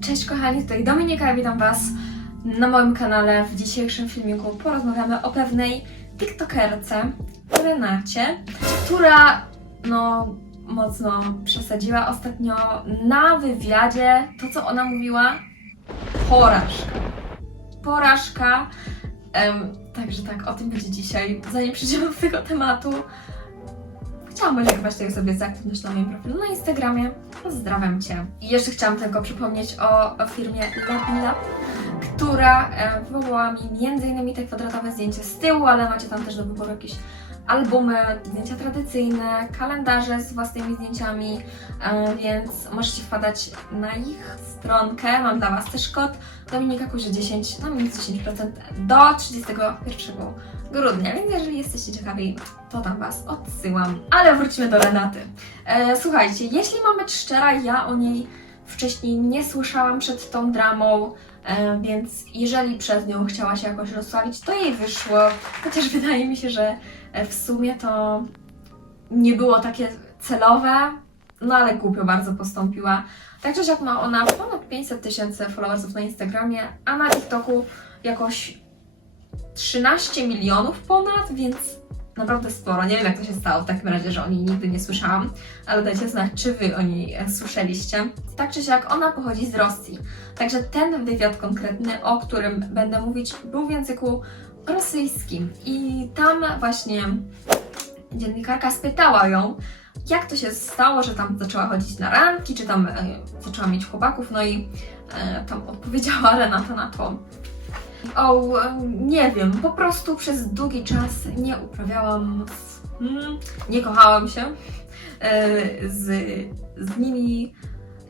Cześć kochani, tutaj Dominika, witam Was na moim kanale. W dzisiejszym filmiku porozmawiamy o pewnej tiktokerce, Renacie, która no mocno przesadziła ostatnio na wywiadzie to, co ona mówiła, porażka. Porażka. Także tak, o tym będzie dzisiaj. Zanim przejdziemy do tego tematu, Chciałam podziękować tutaj sobie za aktywność na moim profilu na Instagramie. Pozdrawiam Cię. I jeszcze chciałam tylko przypomnieć o, o firmie Labila, która e, wywołała mi m.in. te kwadratowe zdjęcia z tyłu, ale macie tam też do wyboru jakieś albumy, zdjęcia tradycyjne, kalendarze z własnymi zdjęciami, e, więc możecie wpadać na ich stronkę. Mam dla Was też kod Dominika Kurze 10 na minus 10% do 31 grudnia, więc jeżeli jesteście ciekawi, to tam Was odsyłam. Ale wróćmy do Renaty. E, słuchajcie, jeśli mam być szczera, ja o niej wcześniej nie słyszałam przed tą dramą, więc jeżeli przez nią chciała się jakoś rozsławić, to jej wyszło. Chociaż wydaje mi się, że e, w sumie to nie było takie celowe, no ale głupio bardzo postąpiła. Tak czy siak ma ona ponad 500 tysięcy followersów na Instagramie, a na TikToku jakoś 13 milionów ponad, więc naprawdę sporo. Nie wiem, jak to się stało w takim razie, że o niej nigdy nie słyszałam, ale dajcie znać, czy Wy o niej słyszeliście. Tak czy siak, ona pochodzi z Rosji. Także ten wywiad konkretny, o którym będę mówić, był w języku rosyjskim. I tam właśnie dziennikarka spytała ją, jak to się stało, że tam zaczęła chodzić na randki, czy tam e, zaczęła mieć chłopaków, no i e, tam odpowiedziała Renata na to, o, e, nie wiem, po prostu przez długi czas nie uprawiałam, mm, nie kochałam się e, z, z nimi.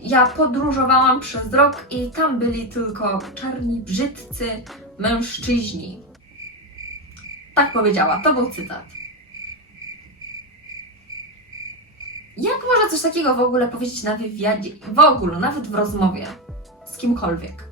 Ja podróżowałam przez rok i tam byli tylko czarni, brzydcy mężczyźni. Tak powiedziała, to był cytat. Jak można coś takiego w ogóle powiedzieć na wywiadzie? W ogóle, nawet w rozmowie z kimkolwiek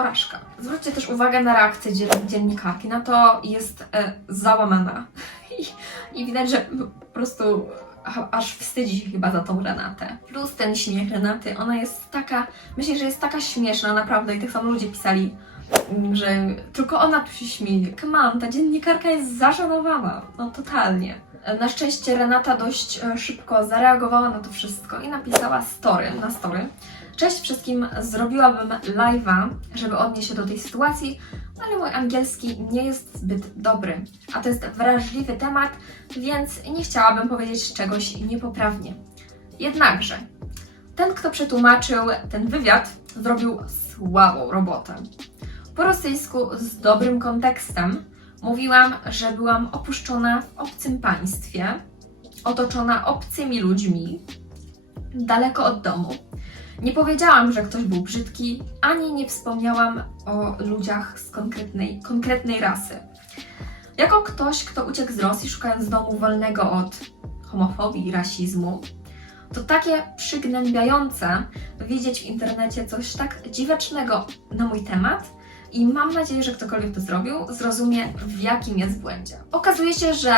porażka. Zwróćcie też uwagę na reakcję dzien- dziennikarki. Na to jest e, załamana. I, I widać, że po prostu aż wstydzi się chyba za tą Renatę. Plus ten śmiech Renaty, ona jest taka, myślę, że jest taka śmieszna naprawdę i tak samo ludzie pisali, mm, że tylko ona tu się śmieje. Come on, ta dziennikarka jest zażenowana. No totalnie. Na szczęście Renata dość e, szybko zareagowała na to wszystko i napisała story na story. Cześć wszystkim, zrobiłabym live'a, żeby odnieść się do tej sytuacji, ale mój angielski nie jest zbyt dobry, a to jest wrażliwy temat, więc nie chciałabym powiedzieć czegoś niepoprawnie. Jednakże, ten, kto przetłumaczył ten wywiad, zrobił słabą robotę. Po rosyjsku z dobrym kontekstem mówiłam, że byłam opuszczona w obcym państwie, otoczona obcymi ludźmi, daleko od domu. Nie powiedziałam, że ktoś był brzydki, ani nie wspomniałam o ludziach z konkretnej, konkretnej rasy. Jako ktoś, kto uciekł z Rosji szukając domu wolnego od homofobii i rasizmu, to takie przygnębiające widzieć w internecie coś tak dziwacznego na mój temat i mam nadzieję, że ktokolwiek to zrobił, zrozumie w jakim jest błędzie. Okazuje się, że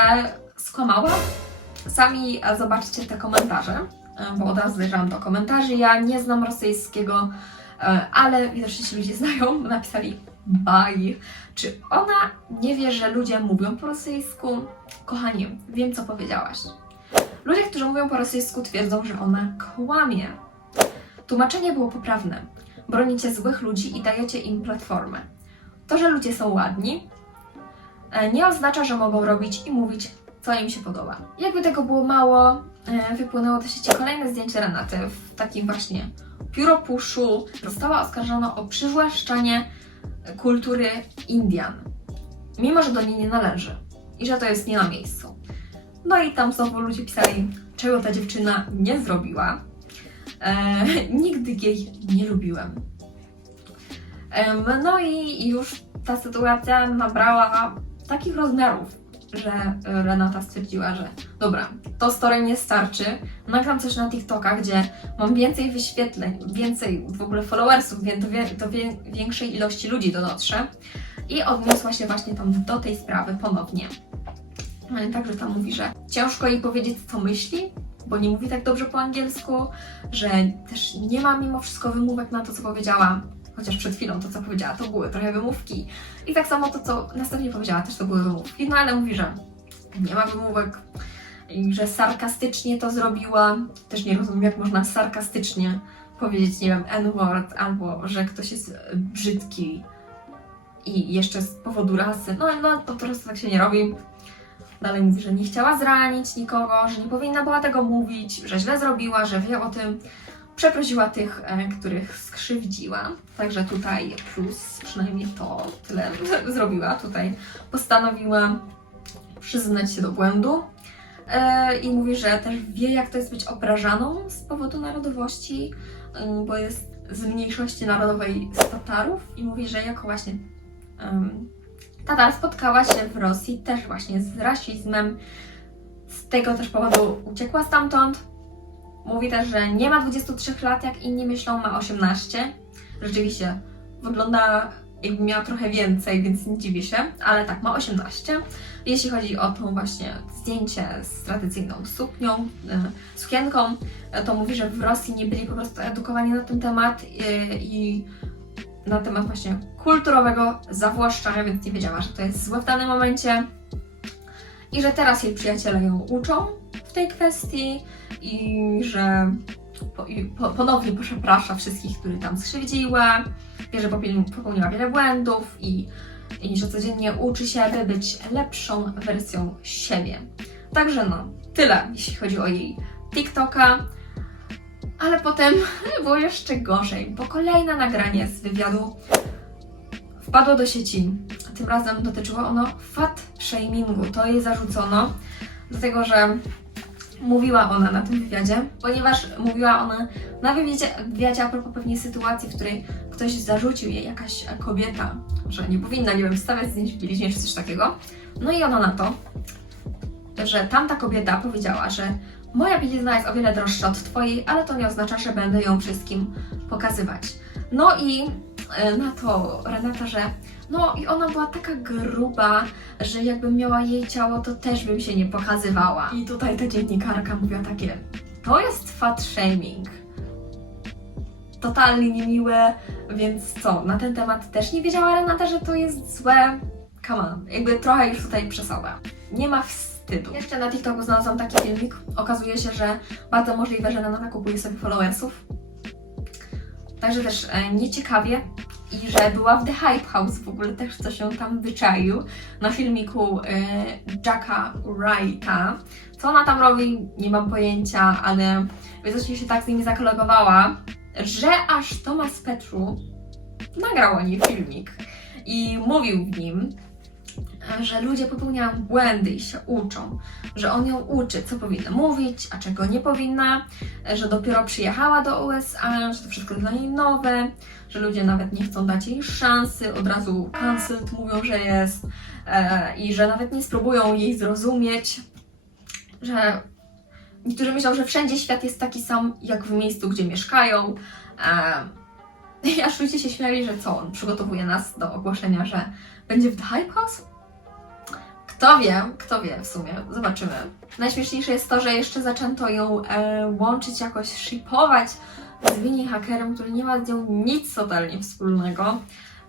skłamała. Sami zobaczcie te komentarze bo od razu zajrzałam do komentarzy. Ja nie znam rosyjskiego, e, ale widocznie ci ludzie znają, napisali baj. Czy ona nie wie, że ludzie mówią po rosyjsku? Kochani, wiem co powiedziałaś. Ludzie, którzy mówią po rosyjsku, twierdzą, że ona kłamie. Tłumaczenie było poprawne. Bronicie złych ludzi i dajecie im platformę. To, że ludzie są ładni, e, nie oznacza, że mogą robić i mówić, co im się podoba. Jakby tego było mało, wypłynęło do sieci kolejne zdjęcie Renaty w takim właśnie pióropuszu. Została oskarżona o przywłaszczanie kultury Indian, mimo że do niej nie należy i że to jest nie na miejscu. No i tam znowu ludzie pisali, czego ta dziewczyna nie zrobiła. E, nigdy jej nie lubiłem. Em, no i już ta sytuacja nabrała takich rozmiarów, że Renata stwierdziła, że dobra, to story nie starczy, nagram coś na TikToka, gdzie mam więcej wyświetleń, więcej w ogóle followersów, więc do, wie, większej ilości ludzi to dotrze. I odniosła się właśnie tam do tej sprawy ponownie. E, Także tam mówi, że ciężko jej powiedzieć, co myśli, bo nie mówi tak dobrze po angielsku, że też nie ma mimo wszystko wymówek na to, co powiedziała. Chociaż przed chwilą to, co powiedziała, to były trochę wymówki. I tak samo to, co następnie powiedziała, też to były wymówki. No ale mówi, że nie ma wymówek i że sarkastycznie to zrobiła. Też nie rozumiem, jak można sarkastycznie powiedzieć, nie wiem, N-word, albo że ktoś jest brzydki i jeszcze z powodu rasy. No, no po prostu tak się nie robi. Dalej mówi, że nie chciała zranić nikogo, że nie powinna była tego mówić, że źle zrobiła, że wie o tym. Przeprosiła tych, e, których skrzywdziła. Także tutaj plus przynajmniej to tyle zrobiła. Tutaj postanowiła przyznać się do błędu. E, I mówi, że też wie, jak to jest być obrażaną z powodu narodowości, ym, bo jest z mniejszości narodowej z Tatarów. I mówi, że jako właśnie ym, Tatar spotkała się w Rosji też właśnie z rasizmem. Z tego też powodu uciekła stamtąd. Mówi też, że nie ma 23 lat, jak inni myślą, ma 18. Rzeczywiście wygląda jakby miała trochę więcej, więc nie dziwię się, ale tak, ma 18. Jeśli chodzi o tą właśnie zdjęcie z tradycyjną suknią, y, sukienką, y, to mówi, że w Rosji nie byli po prostu edukowani na ten temat y, i na temat właśnie kulturowego zawłaszczania, więc nie wiedziała, że to jest złe w danym momencie. I że teraz jej przyjaciele ją uczą tej kwestii i że po, po, ponownie przeprasza wszystkich, których tam skrzywdziła, wie, że popełni- popełniła wiele błędów i, i że codziennie uczy się, by być lepszą wersją siebie. Także no, tyle jeśli chodzi o jej TikToka. Ale potem było jeszcze gorzej, bo kolejne nagranie z wywiadu wpadło do sieci. Tym razem dotyczyło ono fat shamingu. To jej zarzucono, dlatego że mówiła ona na tym wywiadzie, ponieważ mówiła ona na wywiadzie, wywiadzie a propos pewnej sytuacji, w której ktoś zarzucił jej jakaś kobieta, że nie powinna, nie wiem, stawiać zdjęć w bieliźnie czy coś takiego. No i ona na to, że tamta kobieta powiedziała, że moja bielizna jest o wiele droższa od twojej, ale to nie oznacza, że będę ją wszystkim pokazywać. No i e, na to Renata, że no i ona była taka gruba, że jakbym miała jej ciało, to też bym się nie pokazywała. I tutaj ta dziennikarka mówiła takie, to jest fat shaming. Totalnie niemiłe, więc co, na ten temat też nie wiedziała Renata, że to jest złe. Come on, jakby trochę już tutaj przesada. Nie ma wstydu. Jeszcze na TikToku znalazłam taki filmik. Okazuje się, że bardzo możliwe, że Renata kupuje sobie followersów. Także też e, nieciekawie i że była w The Hype House, w ogóle też co się tam wyczaił na filmiku e, Jacka Wrighta. Co ona tam robi, nie mam pojęcia, ale widocznie się tak z nimi zakolegowała, że aż Thomas Petru nagrał o niej filmik i mówił w nim, że ludzie popełniają błędy i się uczą, że on ją uczy, co powinna mówić, a czego nie powinna, e, że dopiero przyjechała do USA, że to wszystko dla niej nowe, że ludzie nawet nie chcą dać jej szansy, od razu cancelled mówią, że jest e, i że nawet nie spróbują jej zrozumieć, że niektórzy myślą, że wszędzie świat jest taki sam, jak w miejscu, gdzie mieszkają. E, I aż ludzie się śmiali, że co, on przygotowuje nas do ogłoszenia, że będzie w The Hype House? Kto wie, kto wie w sumie, zobaczymy. Najśmieszniejsze jest to, że jeszcze zaczęto ją e, łączyć jakoś, shipować z Winnie Hackerem, który nie ma z nią nic totalnie wspólnego.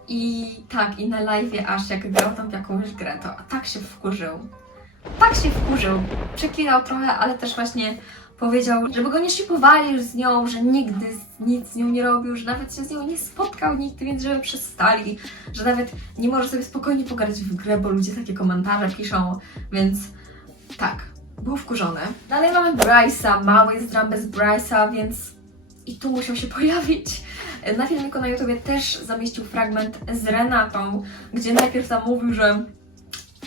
I tak, i na live aż jak grał tam w jakąś grę, to tak się wkurzył. Tak się wkurzył. Przeklinał trochę, ale też właśnie powiedział, żeby go nie shipowali już z nią, że nigdy nic z nią nie robił, że nawet się z nią nie spotkał nigdy, więc żeby przestali, że nawet nie może sobie spokojnie pogadać w grę, bo ludzie takie komentarze piszą, więc tak, był wkurzony. Dalej mamy Bryce'a, mały jest drum bez Bryce'a, więc i tu musiał się pojawić. Na filmiku na YouTubie też zamieścił fragment z Renatą, gdzie najpierw tam mówił, że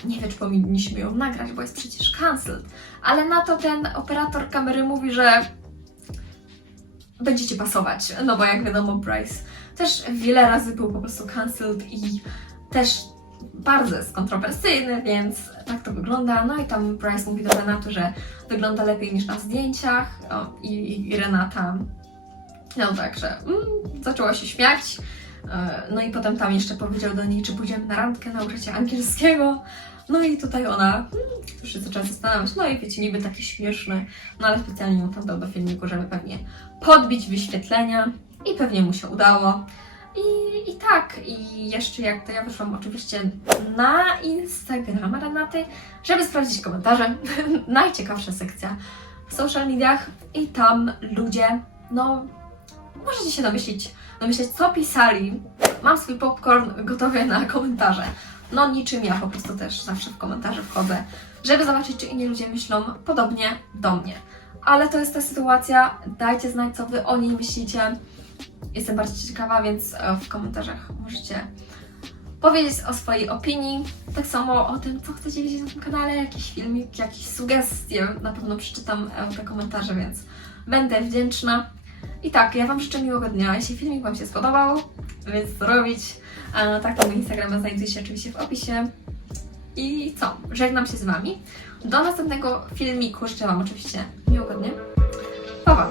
nie wie, czy powinniśmy ją nagrać, bo jest przecież cancelled. Ale na to ten operator kamery mówi, że będziecie pasować. No bo jak wiadomo, Bryce też wiele razy był po prostu cancelled i też bardzo jest kontrowersyjny, więc tak to wygląda. No i tam Bryce mówi do Renaty, że wygląda lepiej niż na zdjęciach o, i, i Renata no także mm, zaczęła się śmiać. E, No i potem tam jeszcze powiedział do niej, czy pójdziemy na randkę, nauczę cię angielskiego. No i tutaj ona hmm, już się zaczęła zastanawiać, no i wiecie, niby taki śmieszny, no ale specjalnie mu tam dał do filmiku, żeby pewnie podbić wyświetlenia i pewnie mu się udało. I, I tak, i jeszcze jak to ja wyszłam oczywiście na Instagrama Renaty, żeby sprawdzić komentarze. Najciekawsza sekcja w social mediach i tam ludzie, no możecie się domyślić, domyśleć co pisali. Mam swój popcorn gotowy na komentarze. No niczym ja po prostu też zawsze w komentarze wchodzę, żeby zobaczyć, czy inni ludzie myślą podobnie do mnie. Ale to jest ta sytuacja, dajcie znać, co Wy o niej myślicie. Jestem bardzo ciekawa, więc e, w komentarzach możecie powiedzieć o swojej opinii. Tak samo o tym, co chcecie widzieć na tym kanale, jakiś filmik, jakieś sugestie. Na pewno przeczytam e, te komentarze, więc będę wdzięczna. I tak, ja Wam życzę miłego dnia. Jeśli filmik Wam się spodobał, więc co robić? A tak, mój Instagrama znajdujecie oczywiście w opisie. I co? Żegnam się z Wami. Do następnego filmiku. Życzę Wam oczywiście miłego dnia. Pa, pa.